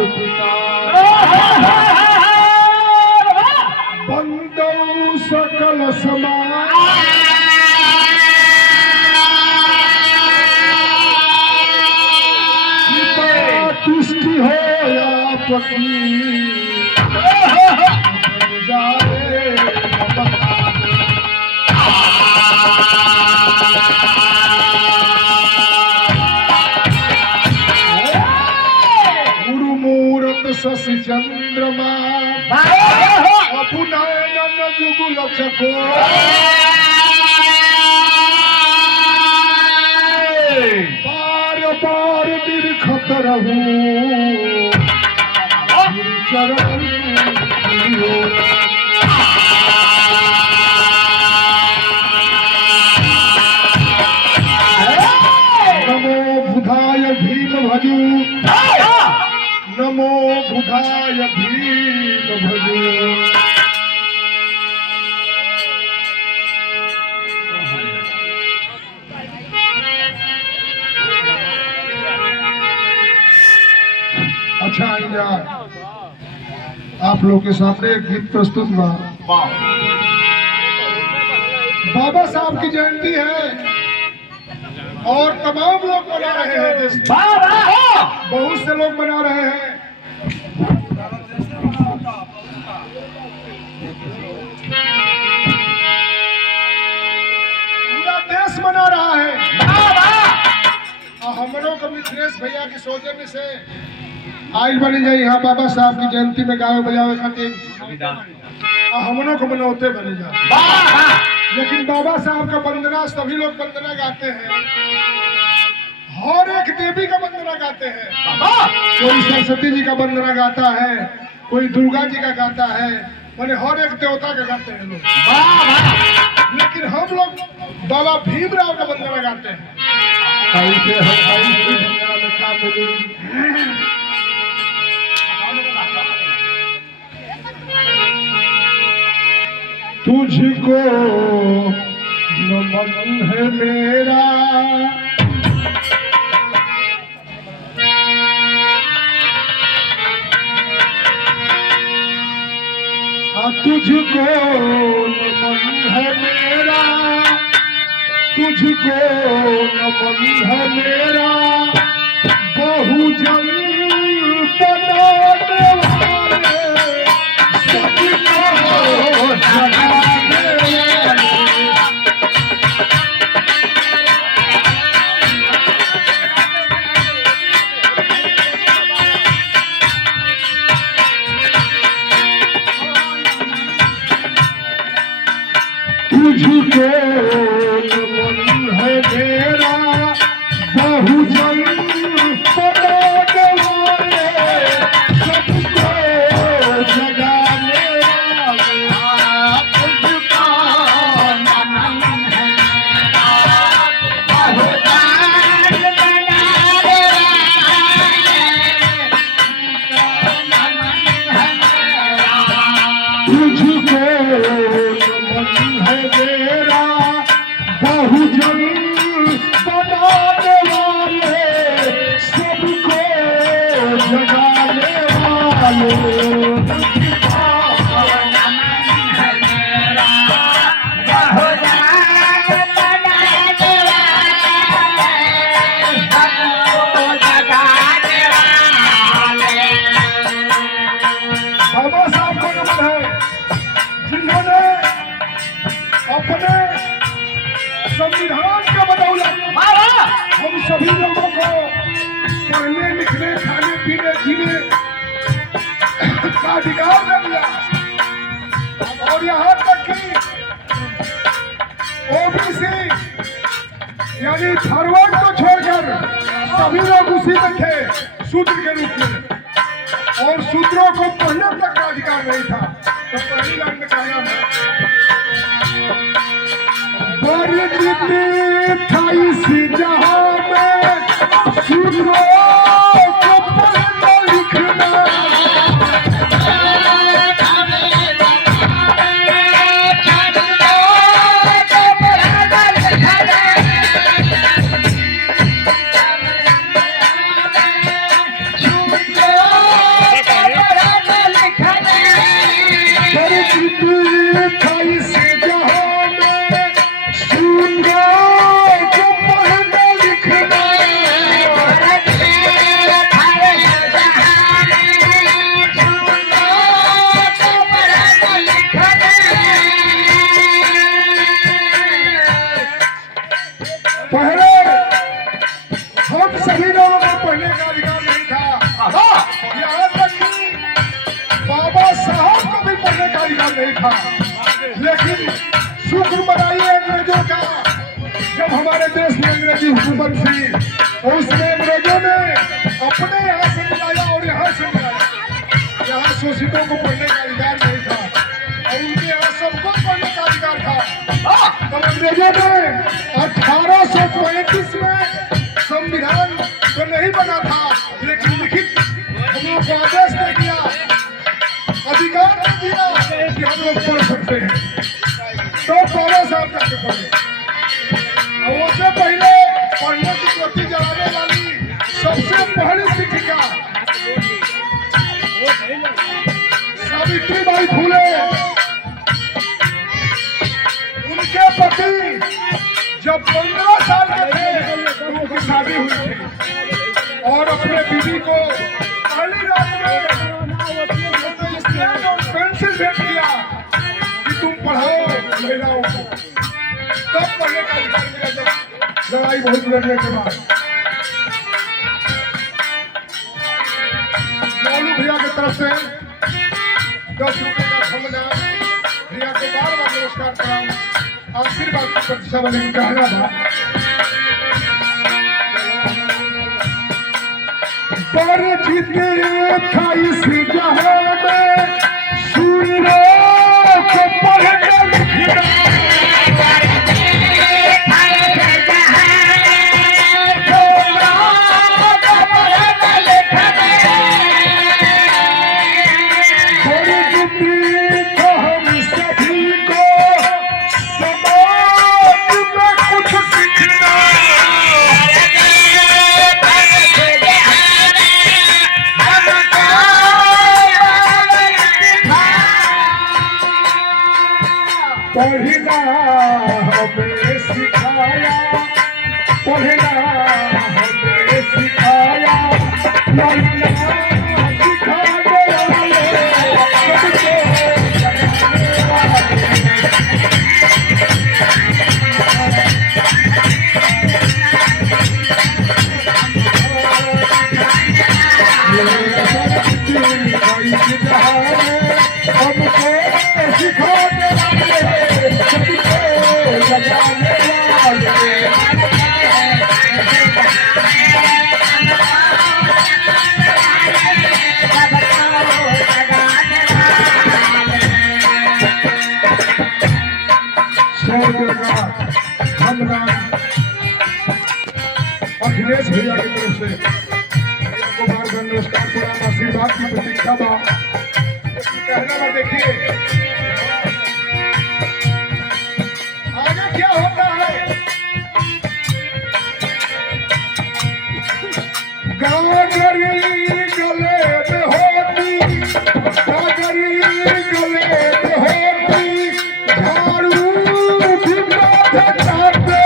पिता बंदौ सकल समाज तुष्टि हो या पति जाए गुरु मूरत शशि चंद्रमा अपुनयन जुगुल चको बार बार बिरखत रहूं चरण नमो बुधाय भीम भजू नमो बुधाय भीम भजू। अच्छा आइंदा आप लोग के सामने एक गीत प्रस्तुत हुआ। बाबा साहब की जयंती है और तमाम लोग मना रहे हैं, बहुत से लोग मना रहे हैं। पूरा देश मना रहा है और हम लोग को मिथिलेश भैया की सौजन्य से आइल बनी जाए यहाँ बाबा साहब की जयंती में गावे बजावे खातिर हम लोग को मनौते बने जाए। लेकिन बाबा साहब का वंदना सभी लोग वंदना गाते हैं, हर एक देवी का वंदना गाते हैं। कोई सरस्वती जी का वंदना गाता है, कोई दुर्गा जी का गाता है, माने हर एक देवता का गाते हैं लोग। लेकिन हम लोग बाबा भीमराव का वंदना गाते हैं। तुझको नमन है मेरा तुझको नमन है मेरा तुझको नमन है मेरा बहुजन बनाने वाले सबको जगाने वाले तुझको नमन है मेरा बहुजन बनाने वाले सबको जगाने वाले तुझको नमन है बहुजन बनाने वाले तुझको नमन है मेरा बहुजन बनाने वाले सबको जगाने वाले बाबा साहब को नमन है जिन्होंने अपने संविधान का बदौलत हम सभी लोगों को पढ़ने लिखने खाने पीने जीने का अधिकार दे दिया और यहाँ तक कि ओबीसी यानी फॉरवर्ड को छोड़कर सभी लोग उसी में थे शूद्र के रूप में और शूद्रों को पढ़ने तक का अधिकार नहीं था। तो पहली लाइन में कहना है जहाँ में शूद्रों को पढ़ना लिखना था। लेकिन शुक्र मनाइए अंग्रेजों का, जब हमारे देश में अंग्रेजी हुकूमत थी तो उसमें अंग्रेजों ने अपने यहाँ से मिलाया और यहाँ से मिलाया। यहाँ शोषितों को पढ़ने का अधिकार नहीं था और उनके यहाँ सबको पढ़ने का अधिकार था। तब अंग्रेजों ने 1835 में संविधान तो नहीं बना था, लेकिन लिखित हम लोग को आदेश दे दिया, अधिकार दे दिया कि हम लोग पढ़ सकते हैं। तो 12 साल तक के पढ़े। और उससे पहले पढ़ने की गति जलाने वाली सबसे पहली शिक्षिका सावित्रीबाई फुले, उनके पति जब 15 साल के थे तो उनकी शादी हुई थी और अपने बीवी को पहली रात में स्लेट और पेंसिल भेंट किया कि तुम पढ़ाओ महिलाओं को। तब पढ़ने का अधिकार मिला जब लड़ाई बहुत लड़ने के बाद। मौलू भैया की तरफ से 10 रुपए का सम्मान भैया को बार-बार नमस्कार कराम, आशीर्वाद की प्रतीक्षा वाले की कहना था। पर जीते था इस जहां में सूर्यों को पढ़ने लिखना, पढ़ना हमें सिखाया, पढ़ना हमें सिखाया, पढ़ना सिखाने वाले सबको जगाने वाले। हमको सिखाने वाले सबको जगाने वाले। अखिलेश भैया की तरफ से इनको बार-बार नमस्कार प्रणाम, आशीर्वाद की प्रतीक्षा बा। कहना बा, देखिए आगे क्या होता है। गागरी गले में होती, गागरी गले में होती, झाड़ू भी माथे चाहते।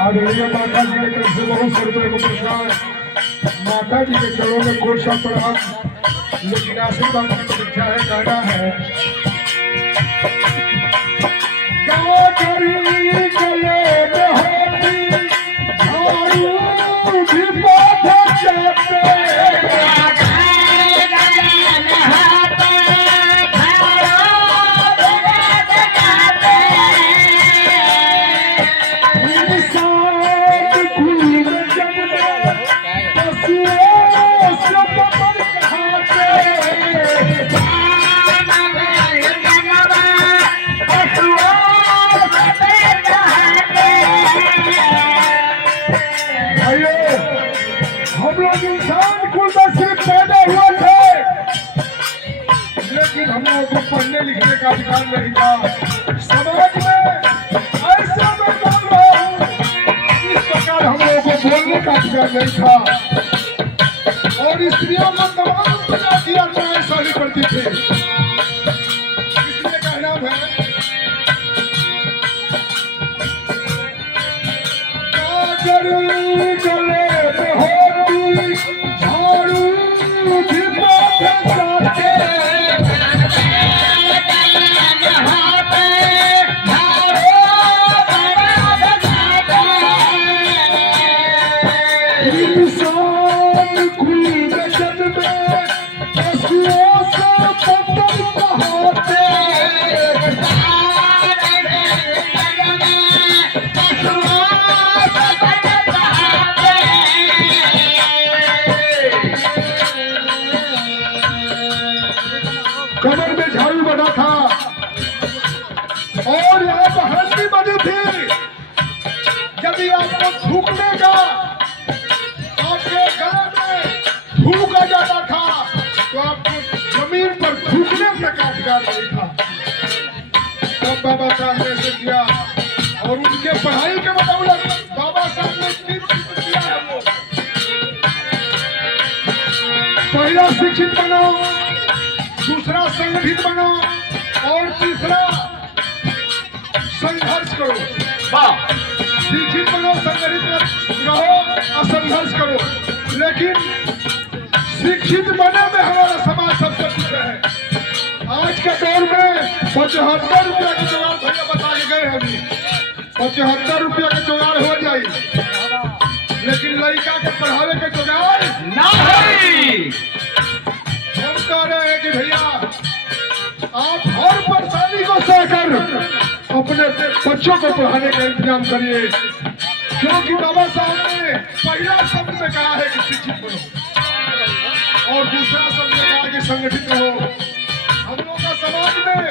आदरणीय माता जी की तरफ से बहुत सौ रुपये को पुरस्कार। माता जी के चरणों में कोट सा प्रणाम, लेकिन आशीर्वाद की प्रतीक्षा है। कहना है गागरी गले में होती, झाड़ू भी माथे चाहते। हम लोग इंसान कुल में सिर्फ पैदा हुए थे, लेकिन हम लोगों को पढ़ने लिखने का अधिकार नहीं था। समाज में ऐसे मैं बोल रहा हूँ, इस प्रकार हम लोगों को बोलने का अधिकार नहीं था और स्त्रियों को तमाम प्रकार की यात्राएं सहनी पड़ती थी। इसलिए कहना है गागरी गले में होती, झाड़ू यदि आपको थूकने का आपके गले में थूक आ जाता था तो आपको जमीन पर थूकने तक का अधिकार नहीं था। तब बाबा साहब ने ऐसे किया और उनके पढ़ाई के बदौलत बाबा साहब ने 3 चीज किया है। वो पहला शिक्षित बनो, दूसरा संगठित बनो और तीसरा संघर्ष करो। शिक्षित बनो, संगठित रहो और संघर्ष करो। लेकिन शिक्षित बने में हमारा समाज सबसे पीछे है। आज के दौर में 75 रुपया के जुगाड़ भैया बता के गए हैं। 75 रुपया के जुगाड़ हो जाए, लेकिन लड़का के पढ़ावे के जुगाड़ ना है। हम कह रहे हैं कि भैया आप हर परेशानी को सहकर अपने बच्चों को पढ़ाने का इंतजाम करिए, क्योंकि बाबा साहब ने पहला शब्द में कहा है कि शिक्षित बनो और दूसरा शब्द में कहा कि संगठित रहो। हम लोग का समाज में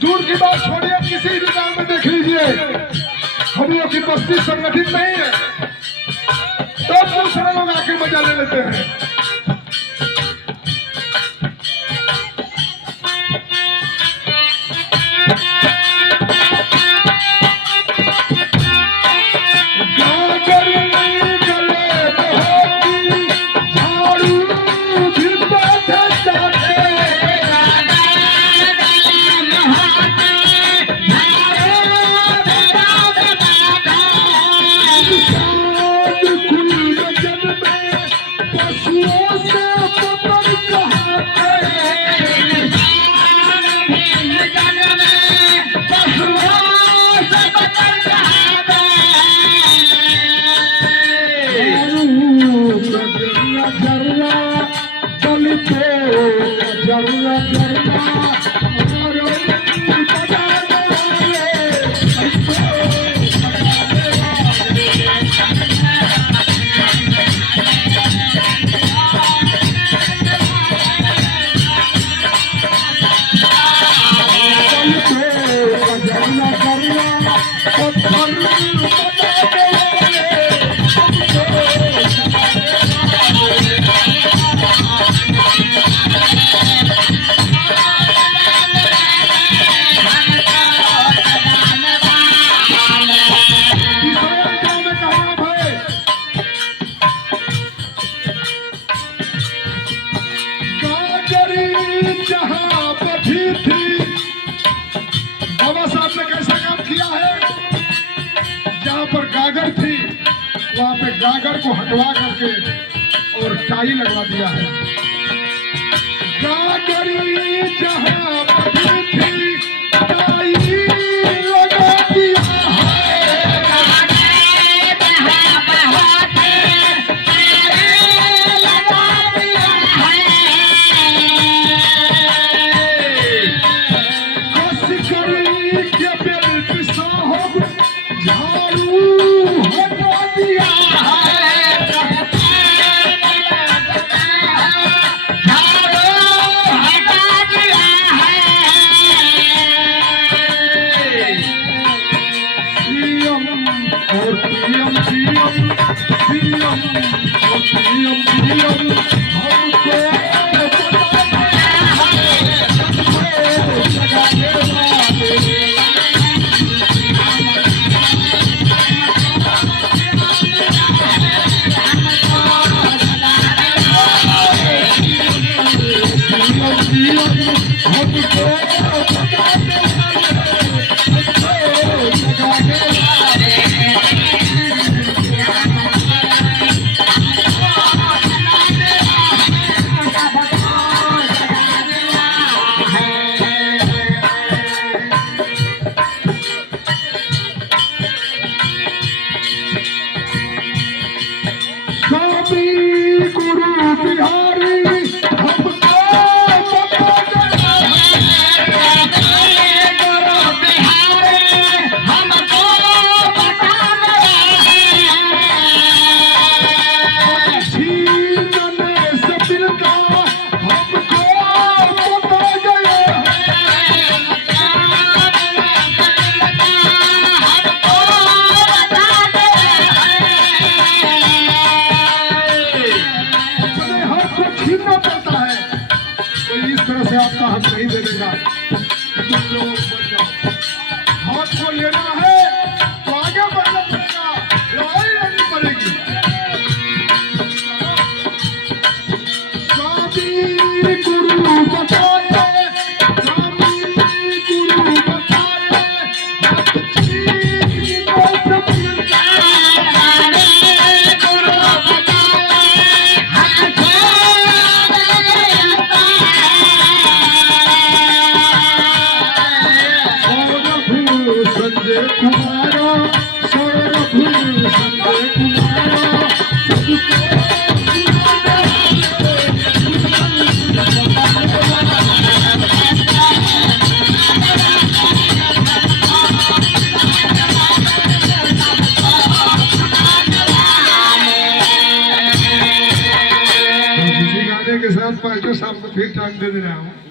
दूर की बात छोड़िए, किसी भी गांव में देख लीजिए हम लोग की बस्ती संगठित नहीं है, तब दूसरे लोग आके मजा ले लेते हैं। वहां पे गागर को हटवा करके और टाई लगवा दिया है। गागरी जहां बधी थी टाई लगा दिया गाने के साथ मास्टर साहब को फिर टाइम दे रहा हूँ।